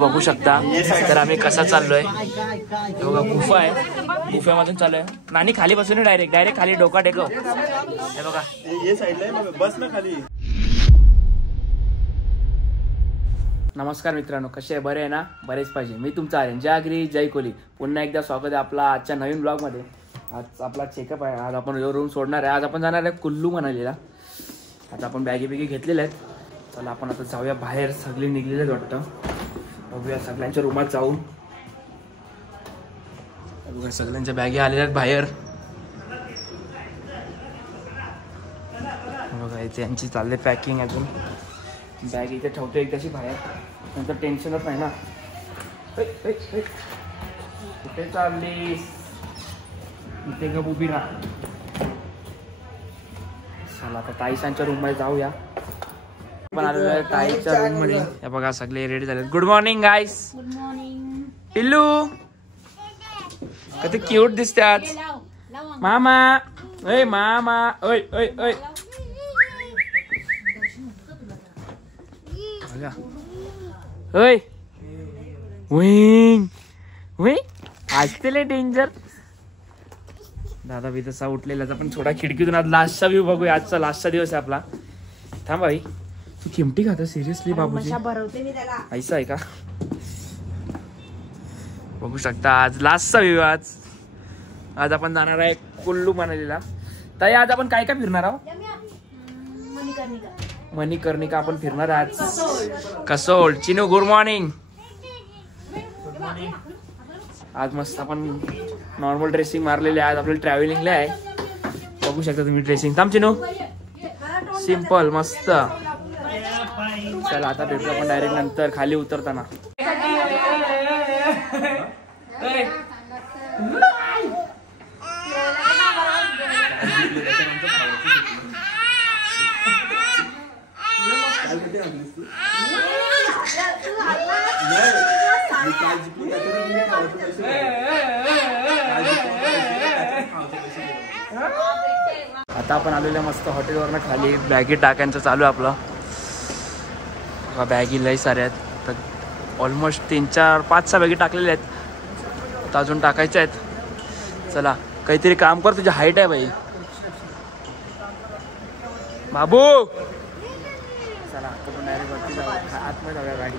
बघू शकता तर आम्ही कसा चाललोय. बघा गुफा आहे, गुफेमधून चाललोय. नानी खाली बसून डायरेक्ट खाली डोका टेकव. हे बघा बस ना खाली. नमस्कार मित्रांनो, कसे आहे? बरे आहे ना? बरेच पाहिजे. मी तुमचा आर्यन, जय आगरी जय कोहली. पुन्हा एकदा स्वागत आहे आपला आजच्या नवीन ब्लॉग मध्ये. आज आपला चेकअप आहे. आज आपण रूम सोडणार आहे. आज आपण जाणार आहे कुल्लू मनालीला. आता आपण बॅगी बिगी घेतलेल्या आहेत. चला आपण आता जाऊया बाहेर. सगळे निघलेले आहेत वाटतं. बघूया सगळ्यांच्या रूमात जाऊन. बघा सगळ्यांच्या बॅगी आलेल्या आहेत बाहेर. बघा इथे यांची चालले पॅकिंग. अजून बॅग इथे ठेवतो एकदाशी बाहेर, नंतर टेन्शनच नाही ना. कुठे चाललीस? इथे ग उभी राहा. चला आता ताईसांच्या रूम मध्ये जाऊया. पण आलेलो आहे ताईच्या रूम मध्ये. हे बघा सगळे रेडी झाले. Good morning guys. Good morning. पिल्लू किती क्यूट दिसते आज. मामा ओय मामा ओय ओय ओय. ओय विंग विंग आज तेले डेंजर. दादा बी तसा उठलेला पण थोडा खिडकीतून आज लास्टचा व्ह्यू बघूया. आजचा लास्टचा दिवस आहे आपला. थांब भाई, तू चिमटी खाता सिरियसली बाबूजी? ऐसा आहे का? बघू शकता आज लास्टचा व्ह्यू. आज आपण जाणार आहे कुल्लू मनालीला. ताई आज आपण काय काय फिरणार आहोत? मणिकर्णिका आपण फिरणार आज. कसोल. Chinu good morning. आज मस्त आपण नॉर्मल ड्रेसिंग मारलेली आहे. आज आपल्याला ट्रॅव्हलिंगला आहे. बघू शकता तुम्ही ड्रेसिंग. थांब चिनू. सिंपल मस्त. चला आता भेटू आपण डायरेक्ट नंतर खाली उतरताना. आता आपण आलेल्या मस्त हॉटेलवरनं खाली. बॅगी टाकायचं चालू आहे आपलं. बॅगी लई साऱ्या आहेत. तर ऑलमोस्ट 3, 4, 5, 6 बॅगी टाकलेल्या आहेत. तर अजून टाकायच्या आहेत. चला काहीतरी काम कर. तुझी हाईट आहे बाई बाबू. चला आपण डायरेक्ट वरती जाऊ. आतमध्ये जाऊया गाडी.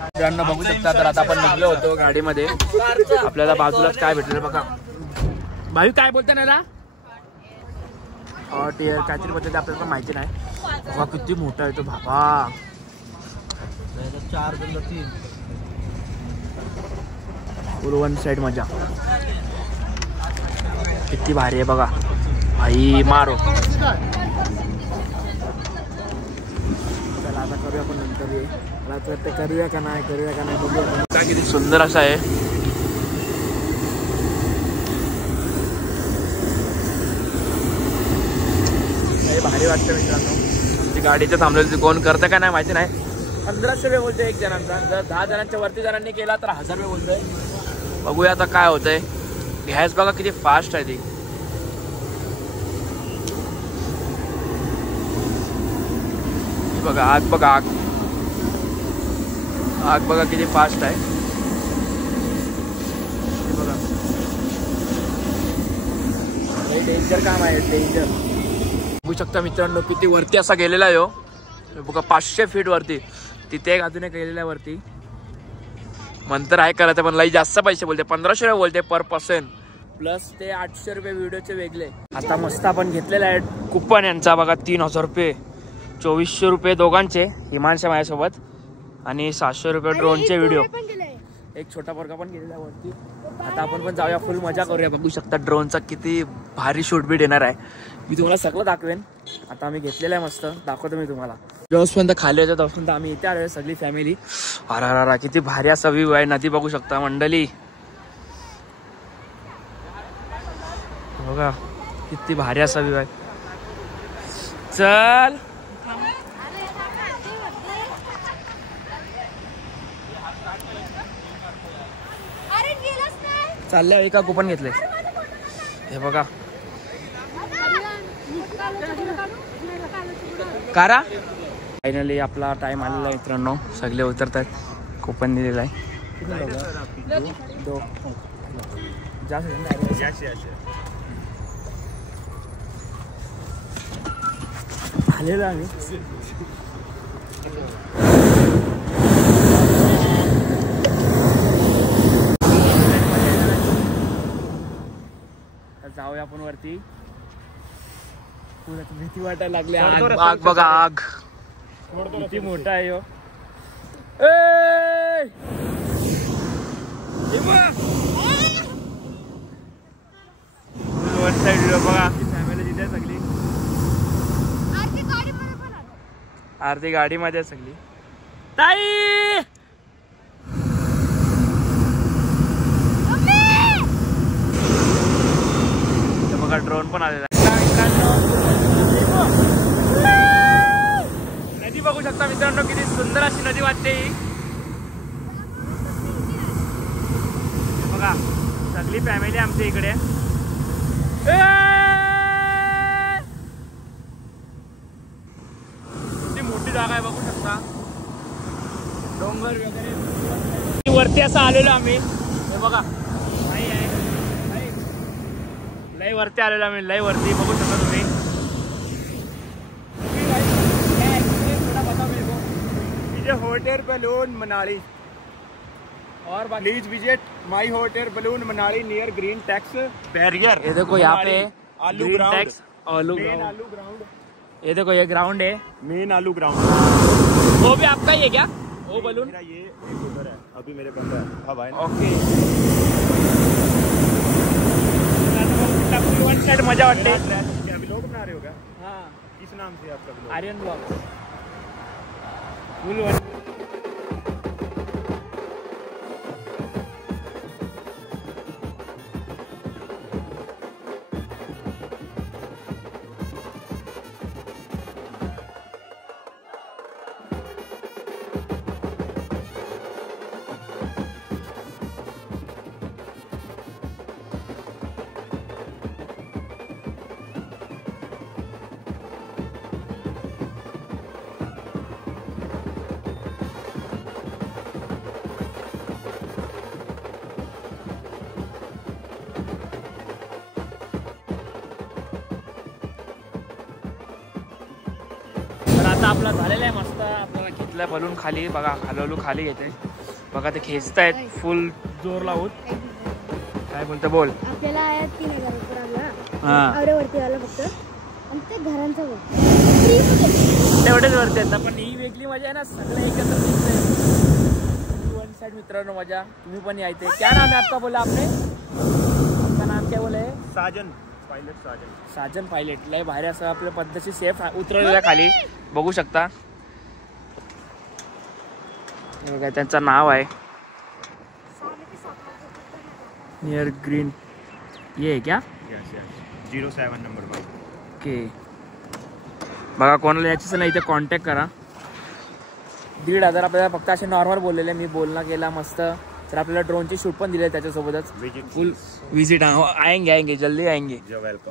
मित्रांनो बघू शकता तर आता आपण निघलो होतो गाडीमध्ये. आपल्याला बाजूलाच काय भेटलेलं बघा. भाई काय बोलता ना? हॉट एअर काहीतरी बद्दल आपल्याला पण माहिती नाही. बाबा किती मोठा आहे तो बाबा. 4 जण 3 फुल वन साइड मजा. किती भारी आहे बघा भाई. मारो. चला आता करूया आपण नंतर. मला वाटतं करूया का नाही बघूया. किती सुंदर असं आहे. भारी वाटतं मित्रांनो. गाडीच्या थांबलेली कोण करतं का नाही माहिती नाही. 1500 रुपये बोलतोय एक जणांचा. जर 10 जणांच्या वरती जणांनी केला तर 1000 रुपये बोलतोय. बघूया आता काय होतंय. गॅस बघा किती फास्ट आहे ती. बघा आग बघा. आग बघा किती फास्ट आहे. बघा डेंजर काम आहे. डेंजर. बघू शकता मित्रांनो किती वरती असा गेलेला आहे. बघा 500 फीट वरती. तिथे एक अजून एक गेलेल्या वरती. मंतर आहे करायचं पण लई जास्त पैसे बोलते. 1500 रुपये बोलते पर पर्सन. प्लस ते 800 रुपये व्हिडिओचे वेगळे. आता मस्त आपण घेतलेला आहे कुपन यांचा बघा. 3000 रुपये. 2400 रुपये दोघांचे हिमांशा माझ्यासोबत. आणि 700 रुपये ड्रोनचे व्हिडिओ. एक छोटा पोरगा पण गेलेला वरती. आता आपण पण जाऊया. फुल मजा करूया. बघू शकता ड्रोनचा किती भारी शूट बीट येणार आहे. मी तुम्हाला सगळं दाखवेन. आता आम्ही घेतलेलं आहे मस्त. दाखवतो मी तुम्हाला. जोपर्यंत खाली येतो तोपर्यंत आम्ही इथे आलोय सगळी फॅमिली. अरा किती भारी असा व्ह्यू आहे. नदी बघू शकता मंडळी. बघा किती भारी असा व्ह्यू आहे. चल चालल्या. एका कुपन घेतले. हे बघा कारा. फायनली आपला टाइम आलेला आहे मित्रांनो. सगळे उतरतात. कोपन दिलेला आहे. आलेलो आम्ही. जाऊया आपण वरती. पुण्यात भीती वाटायला लागली. आग बघा, आग किती मोठा आहे हो. वन साइड बघा फॅमिली तिथे सगळी. आरती गाडीमध्ये सगळी. ताई बघा ड्रोन पण आलेला आहे. नदी बघू शकता मित्रांनो, किती सुंदर अशी नदी वाटते ही. बघा सगळी फॅमिली आमच्या इकडे. किती मोठी जागा आहे बघू शकता. डोंगर वगैरे वरती असं आलेलो आम्ही. हे बघा लय वरती आलेलो आम्ही, लय वरती बघू शकता तुम्ही. होटल बलून मनाली और please visit my hotel balloon Manali near green tax barrier. ये देखो यहाँ पे आलू ग्रीन ग्राउंड, टैक्स आलू ग्राउंड. ये देखो ये ग्राउंड है, मेन आलू ग्राउंड. वो भी आपका ही है क्या वो बलून? मेरा ये उधर है, अभी मेरे बंदा है हवा है. ओके. वन साइड मजा वाटते. अभी लोग बना रहे हो क्या? हाँ किस नाम से आपका blog? Aryan blog full one. आता आपला झालेला आहे मस्त. आपल्याला घेतलं बलून खाली बघा, हलवलू खाली घेते बघा. ते खेचतायत फुल जोर लावून. काय बोलतो बोल. आपल्याला 3000 रुपये लागला. हा वरती आला फक्त आणि ते घरांचं तेवढेच वरती आहेत. पण ही वेगळी मजा आहे ना, सगळं एकत्र वन साइड. मित्रांनो मजा तुम्ही पण यायचे. क्या नाम है आपका बोला आपने? आपका नाम क्या बोला है? साजन पायलट. साजन पायलट. लय भारी असं आपल्या पद्धतीने सेफ उतरवलेला खाली बघू शकता. बघा त्यांचं नाव आहे नियर ग्रीन. ये है क्या? 07 नंबर. ओके बघा कोणाला यायचं नाही इथे कॉन्टॅक्ट करा. 1,500 आपल्याला फक्त असे नॉर्मल बोललेले. मी बोलणं केला मस्त. तर आपल्याला ड्रोनची शूट पण दिली त्याच्यासोबतच. फुल विजिट आएंगे जल्दी आएंगे. वेलकम.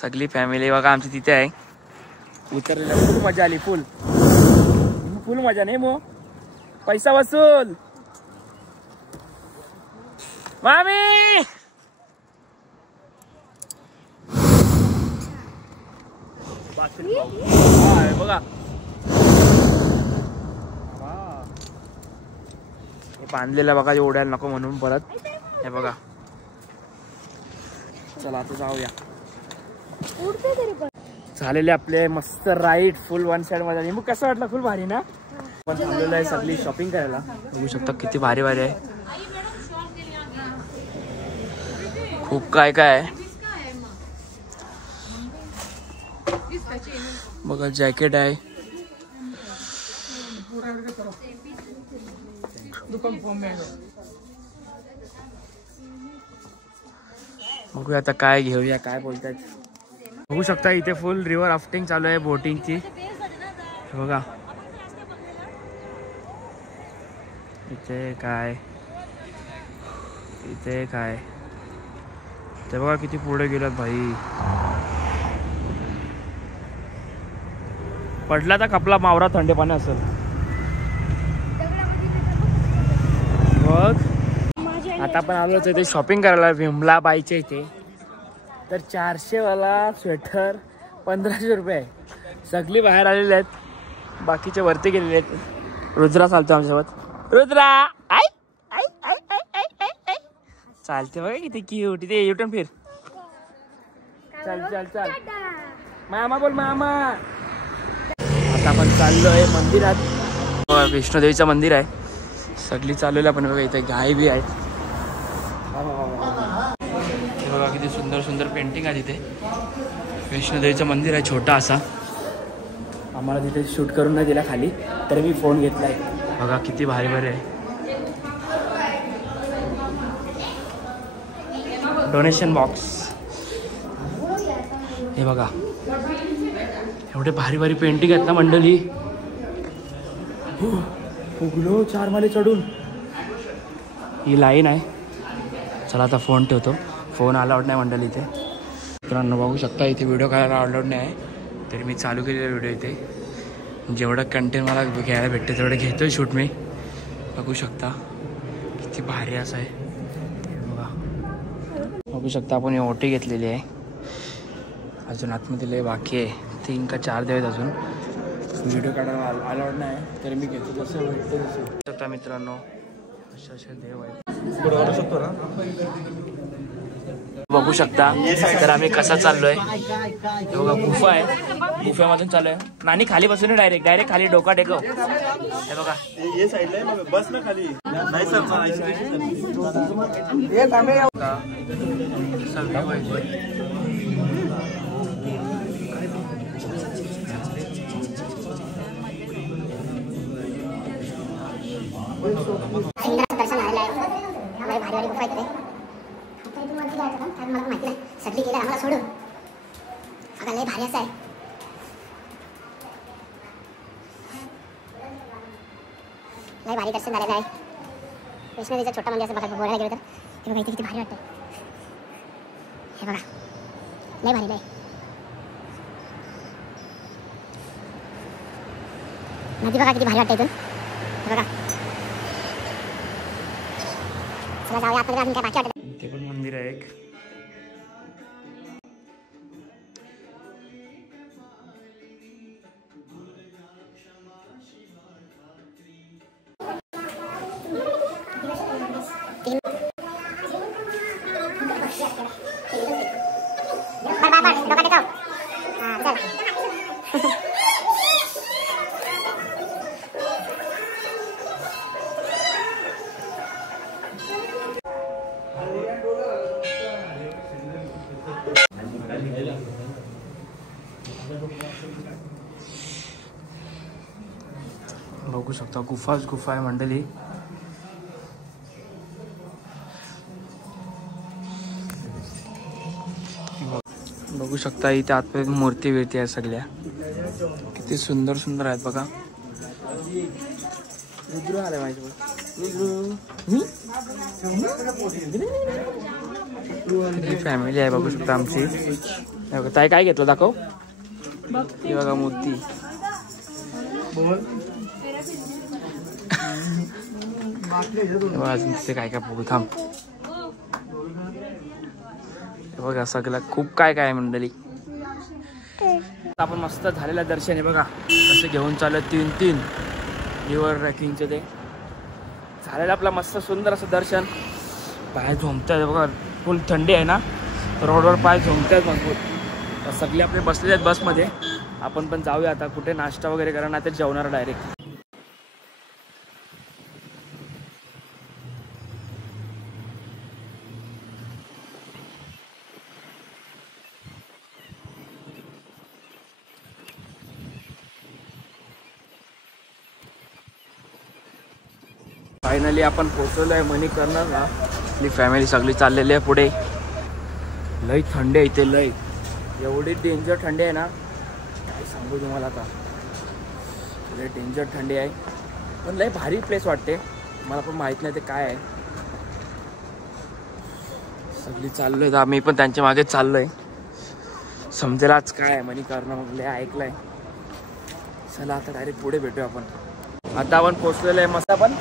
सगळी फॅमिली बघा आमची तिथे आहे. उतरलेला फुल मजा आली. फुल मजा नाही मग पैसा वसूल. मामी बघा हे बांधलेलं बघा. ओढायला नको म्हणून परत हे बघा. चला आता जाऊया. झालेले आपले मस्त राईड फुल वन साइड मध्ये. मग कसं वाटलं? फुल भारी ना. पण थांबलेलं आहे सगळी शॉपिंग करायला. बघू शकता किती भारी भारी आहे. खूप काय काय आहे बघा. जॅकेट आहे. बघूया आता काय घेऊया, काय बोलतात. बघू शकता इथे फुल रिव्हर राफ्टिंग चालू आहे, बोटिंगची. बघा इथे काय, इथे काय ते बघा किती पुढे गेलात भाई. पडला तर कपला मावरा थंड पाणी असेल. मग आता आपण आलो होतो इथे शॉपिंग करायला विमला बाईच्या इथे. तर 400 वाला स्वेटर 1500 रुपये आहे. सगळी बाहेर आलेले आहेत, बाकीचे वरती गेलेले आहेत. रुद्रा चालतो आमच्यासोबत. रुद्रा आई आई आई आई आई आई आई चालते बघा किती क्यूट. तिथे युटर्न फिर. चल चल चल मामा बोल मामा. आता आपण चाललोय मंदिरात. वैष्णोदेवीचं मंदिर आहे. सगळी चाललेलं आपण बघा. इथे गाय बी आहेत. बघा किती सुंदर सुंदर पेंटिंग आहे तिथे. वैष्णोदेवीचं मंदिर आहे छोटा असा. आम्हाला तिथे शूट करून नाही दिला खाली, तरी मी फोन घेतलाय. बघा किती भारी भारी आहे. डोनेशन बॉक्स हे बघा. एवढे भारी भारी पेंटिंग आहेत ना मंडळी. उगलो 4 माले चढून. ही लाईन आहे. चला आता फोन ठेवतो. फोन अलाउड नाही मंडळी इथे. मित्रांनो बघू शकता इथे व्हिडिओ काढायला अलाउड नाही आहे, तरी मी चालू केलेला व्हिडिओ इथे. जेवढं कंटेंट मला घ्यायला भेटते तेवढं घेतोय शूट मी. बघू शकता किती भारी असं आहे. बघा बघू शकता आपण ओटी घेतलेली आहे. अजून आतमध्ये लय बाकी आहे. 3 का 4 देव आहेत अजून. व्हिडिओ काढायला अलाउड नाही, तरी मी घेतो तसं भेटतो तसं. शकता मित्रांनो अशा अशा देव आहेत. बघू शकता. तर आम्ही कसा चाललोय बघा. गुफा आहे, गुफेमधून चाललोय. नानी खाली बसून डायरेक्ट खाली डोका टेकव. हे बघा बस ना खाली. नाही सर दर्शन आलेलं आहे. भारी भारी गुफा आहे. मला माहिती नाही. सगळी गेलं आम्हाला सोडून. बघा लय भारी असं आहे. लय भारी दर्शन झालेलं आहे. वैष्णोदेवीचं छोटा मंदिर असं बघा. बोलायला गेलं तर हे बघा इथे किती भारी वाटतं. हे बघा लय भारी. लय नदी बघा किती भारी वाटतं इथून. हे बघा. चला जाऊया आतमध्ये. अजून काय बाकी वाटत. इथे पण मंदिर आहे एक. बघू शकता गुफाच गुफा आहे मंडळी. बघू शकता इथे आतमध्ये मूर्ती बिर्ती आहे सगळ्या. किती सुंदर सुंदर आहेत बघा. रुद्र आलाय माझ्यासोबत. फॅमिली आहे बघू शकता आमची. ताई काय घेतलं दाखव. हे बघा मूर्ती. अजून तिथे काय काय बघू थांब. बघा सगळं खूप काय काय मंडळी. आपण मस्त झालेलं दर्शन आहे बघा. कसं घेऊन चाललं 3 रिव्हर रॅकिंगचं ते झालेलं आपलं मस्त सुंदर असं दर्शन. पाय झोंबतात बघा. फुल थंडी आहे ना, रोडवर पाय झोंबतात मजबूत. सगळे आपले बसलेले आहेत बसमध्ये. आपण पण जाऊया आता कुठे नाश्ता वगैरे करा, नाही तर जेवणार डायरेक्ट. फायनली आपण पोहोचलो आहे मणिकर्णला. आपली फॅमिली सगळी चाललेली आहे पुढे. लय थंडी आहे इथे. लय एवढी डेंजर थंडी आहे ना, काय सांगू तुम्हाला आता. लय डेंजर थंडी आहे, पण लय भारी प्लेस वाटते. मला पण माहित नाही ते काय आहे. सगळी चाललोय तर आम्ही पण त्यांच्या मागे चाललोय. समजेल आज काय आहे मणिकर्ण. मग लय ऐकलंय. चला आता डायरेक्ट पुढे भेटूया आपण. आता आपण पोहोचलेलो आहे मस्त आपण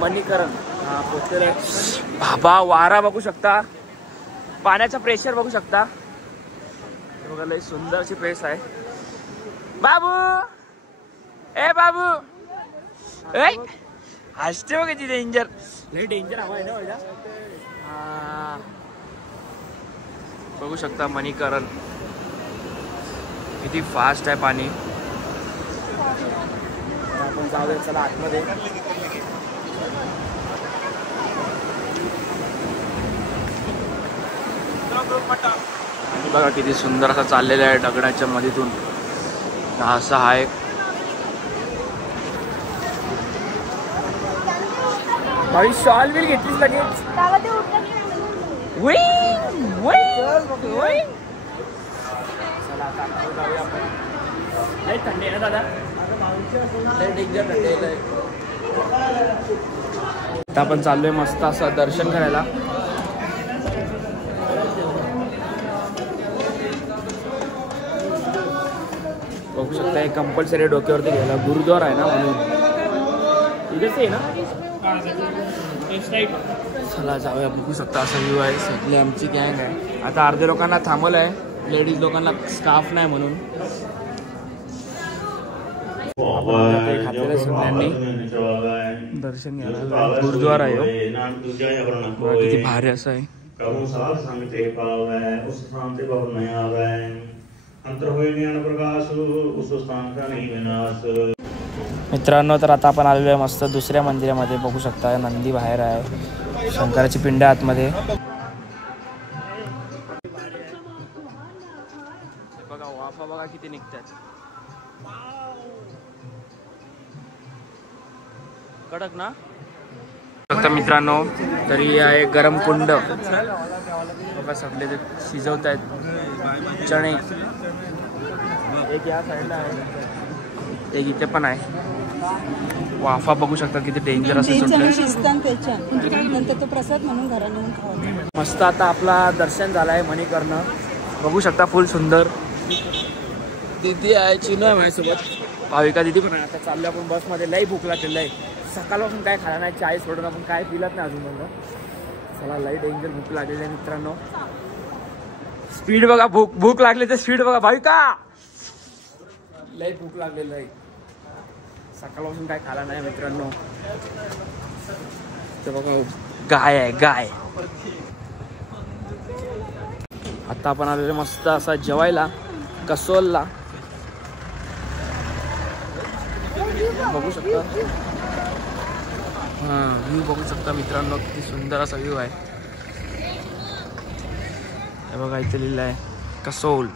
मणिकर्ण. हा पोचलेला आहे. बाबा वारा बघू शकता, पाण्याचा प्रेशर बघू शकता. बघा लय सुंदर अशी प्लेस आहे. बाबू ए बाबू ए हसते बघा ती डेंजर, लय डेंजर हवा आहे ना माझ्या. हा बघू शकता मणीकरण किती फास्ट आहे पाणी. आपण जाऊया चला आतमध्ये. बघा किती सुंदर असा चाललेला आहे दगडाच्या मधीतून. असा हा एक भाई शॉल बिल घेतलीस लगेच. लय थंडी आहे ना दादा, लय डेंजर थंडी आहे. आता आपण चाललोय मस्त असं दर्शन करायला. बघू शकता हे कंपल्सरी डोक्यावरती घ्यायला. गुरुद्वारा आहे ना म्हणून इथेच आहे ना. चला जाऊया. बघू शकता असा व्ह्यू आहे. सगळी आमची गँग आहे. आता अर्ध्या लोकांना थांबवलं आहे, लेडीज लोकांना स्कार्फ नाही म्हणून. घातलेल्या सुन्यांनी दर्शन घ्यायला. गुरुद्वारा आहे किती भारी असं आहे. मित्रांनो तर आता आपण आलेलो आहे मस्त दुसऱ्या मंदिरामध्ये. बघू शकता नंदी बाहेर आहे, शंकराची पिंड आतमध्ये. बघा वाफा बघा किती निघतात. कडक ना. फक्त मित्रांनो तरी आहे गरम कुंड. बघा सगळे ते शिजवत आहेत चणे. एक या साईडला आहे, एक इथे पण आहे. वाफा बघू शकता किती डेंजर असे सुटले. प्रसाद म्हणून घरा नेऊन खावा. मस्त आता आपला दर्शन झालाय मणीकर्ण. बघू शकता फुल सुंदर. दीदी आहे, चिनू आहे माझ्यासोबत, भाविका दीदी पण आहे. आता चाललो आपण बसमध्ये. लई भूक लागलेलं आहे. सकाळपासून काय खाला नाही, चाय सोडून आपण काय पिलत नाही अजून म्हणलं. चला लई डेंजर भूक लागलेली आहे मित्रांनो. स्पीड बघा, भूक लागली तर स्पीड बघा. भाविका लई भूक लागलेलं आहे. सकाळपासून काय खाला नाही मित्रांनो. ते बघा गाय आहे, गाय. आता आपण आलेलो मस्त असा जेवायला कसोलला. बघू शकता व्ह्यू बघू शकता मित्रांनो किती सुंदर असा व्ह्यू आहे. हे बघा इथे लिहिलं आहे कसोल.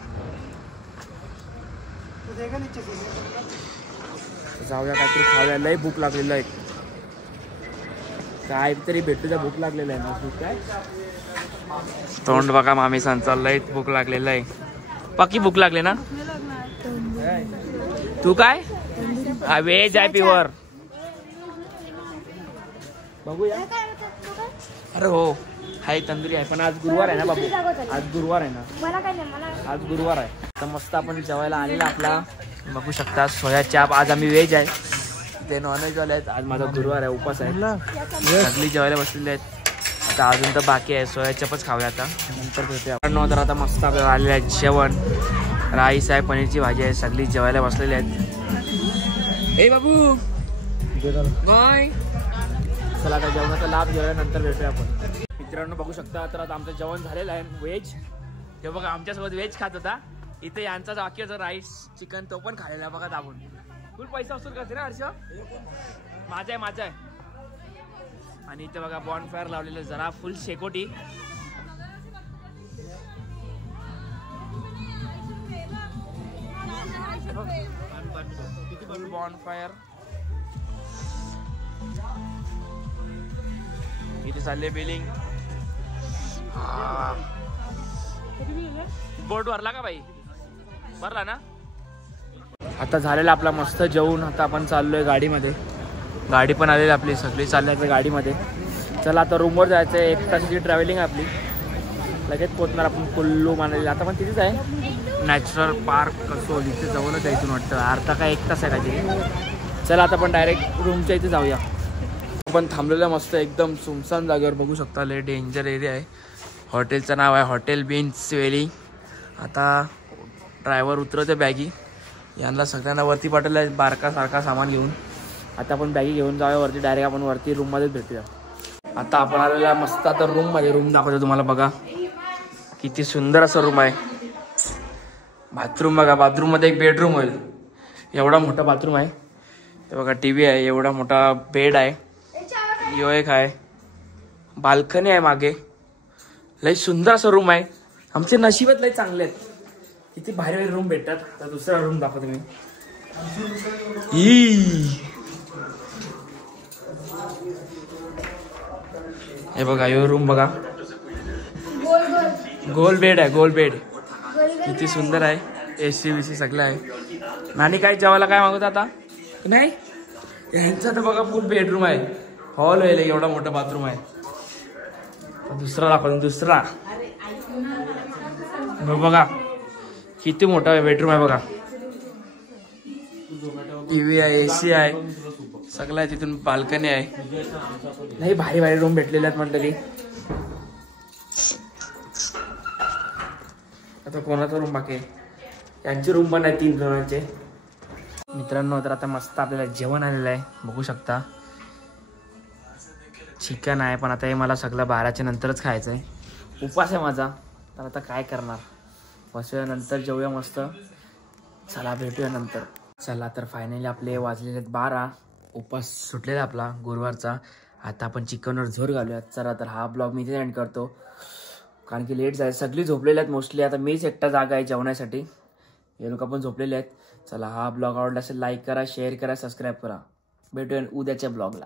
जाऊया काहीतरी खाऊया. लय भूक लागलेलं आहे. काय तरी भेटू द्या. भूक लागलेलं आहे ना. भूक काय तोंड बघा मामीसांचा. लय भूक लागलेलं आहे. पक्की भूक लागली ना. तू काय व्हेज आहे प्युअर. बघूया. अरे हो हाय तंदुरी आहे. पण आज गुरुवार आहे ना बाबू. आज गुरुवार आहे ना. आज गुरुवार आहे. तर मस्त आपण जेवायला आलेला आपला. बघू शकता सोया चाप. आज आम्ही व्हेज आहे, ते नॉनव्हेज वाले आहेत. आज माझा गुरुवार आहे, उपास आहे. सगळी जेवायला बसलेली आहेत. आता अजून तर बाकी आहे. सोया चापच खाऊया आता, नंतर भेटूया. तर आता मस्त आपल्याला आलेलं आहे जेवण. राईस आहे, पनीरची भाजी आहे. सगळी जेवायला बसलेली आहेत. ए बाबू बाय. चला आता जेवणाचा लाभ घेऊया, नंतर भेटूया आपण. मित्रांनो बघू शकता तर आता आमचं जेवण झालेलं आहे व्हेज. ते बघा आमच्यासोबत व्हेज खात होता. इथे यांचा बाकीचा राईस चिकन तो पण खायला बघा दाबून. फुल पैसा वसूल करते ना हर्ष. माझा आहे, माझा आहे. आणि इथे बघा बॉन फायर लावलेलं जरा फुल शेकोटी. बॉन फायर इथे चालले बिलिंग. बोट भरला का बाई? भरला ना. आता झालेला आपला मस्त जेवून. आता आपण चाललोय गाडीमध्ये. गाडी पण आलेली आपली, सगळी चालली गाडीमध्ये. चला आता रूमवर जायचं आहे. 1 तासाची ट्रॅव्हलिंग आहे आपली. लगेच पोचणार आपण कुल्लू मनाली. आता पण तिथेच आहे नॅचरल पार्क कसोल. इथे जवळच आहे इथून वाटतं. अर्धा का 1 तास आहे काहीतरी. चला आता आपण डायरेक्ट रूमच्या इथे जाऊया. पण थांबलेला मस्त एकदम सुमसान जागेवर बघू शकता. लय डेंजर एरिया आहे. हॉटेलचं नाव आहे हॉटेल बीन्स व्हॅली. आता ड्रायव्हर उतरवते बॅगी. यांना सगळ्यांना वरती पाठवलं बारका सारखा सामान घेऊन. आता आपण बॅगी घेऊन जाऊया वरती. डायरेक्ट आपण वरती रूममध्येच भेटूया. आता आपण आलेला मस्त आता रूममध्ये. रूम दाखवतो तुम्हाला. बघा किती सुंदर असं रूम आहे. बाथरूम बघा. बाथरूममध्ये एक बेडरूम होईल. एवढा मोठा बाथरूम आहे. हे बघा टीव्ही आहे. एवढा मोठा बेड आहे. यो एक आहे. बाल्कनी आहे मागे. लय सुंदर असं रूम आहे. आमचे नशीबच लय चांगले आहेत. किती भारी भारी रूम भेटतात. तर दुसरा रूम दाखवतो मी. हे बघा यो रूम बघा. गोल बेड आहे. गोल बेड किती सुंदर आहे. AC बीसी सगळं आहे. नानी काय जेवायला काय मागवत आता नाही. यांचा तर बघा फुल बेडरूम आहे. हॉल आहे. एवढा मोठा बाथरूम आहे. दुसरा दाखवतो. दुसरा बघा किती मोठा बेडरूम आहे बघा. टीव्ही आहे. AC आहे. सगळं आहे. तिथून बाल्कनी आहे. नाही भारी भारी रूम भेटलेले आहेत मंडळी. आता कोणाचा रूम बाकी आहे. यांची रूम पण आहे 3 जणांचे. मित्रांनो तर आता मस्त आपल्याला जेवण आलेलं आहे. बघू शकता चिकन आहे. पण आता हे मला सगळं 12च्या नंतरच खायचं आहे. उपवास आहे माझा. तर आता काय करणार. बसूया नंतर जेवूया मस्त. चला भेटूया नंतर. चला तर फायनली आपले वाजलेले आहेत 12. उपवास सुटलेला आपला गुरुवारचा. आता आपण चिकनवर जोर घालूयात. चला तर हा ब्लॉग मी इथे एंड करतो. कारण की लेट जायचं. सगळी झोपलेली आहेत मोस्टली. आता मीच एकटा जागा आहे जेवण्यासाठी. हे लोक पण झोपलेले आहेत. चला हा ब्लॉग आवडला असेल लाईक करा, शेअर करा, सबस्क्राईब करा. भेटूया उद्याच्या ब्लॉगला.